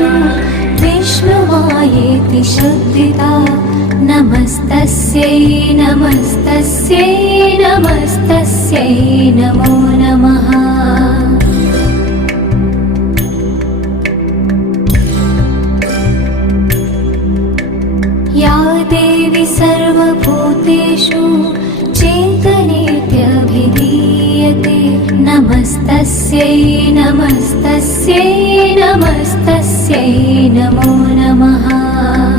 भूतेषु विष्णुमायेति शुद्धिता नमस्तस्यै नमस्तस्यै नमस्तस्यै नमो नमः। या देवी सर्वभूतेषु चेतनेत्यभिधीयते नमस्तस्यै नमस्तस्यै नमस्तस्यै नमो नमः।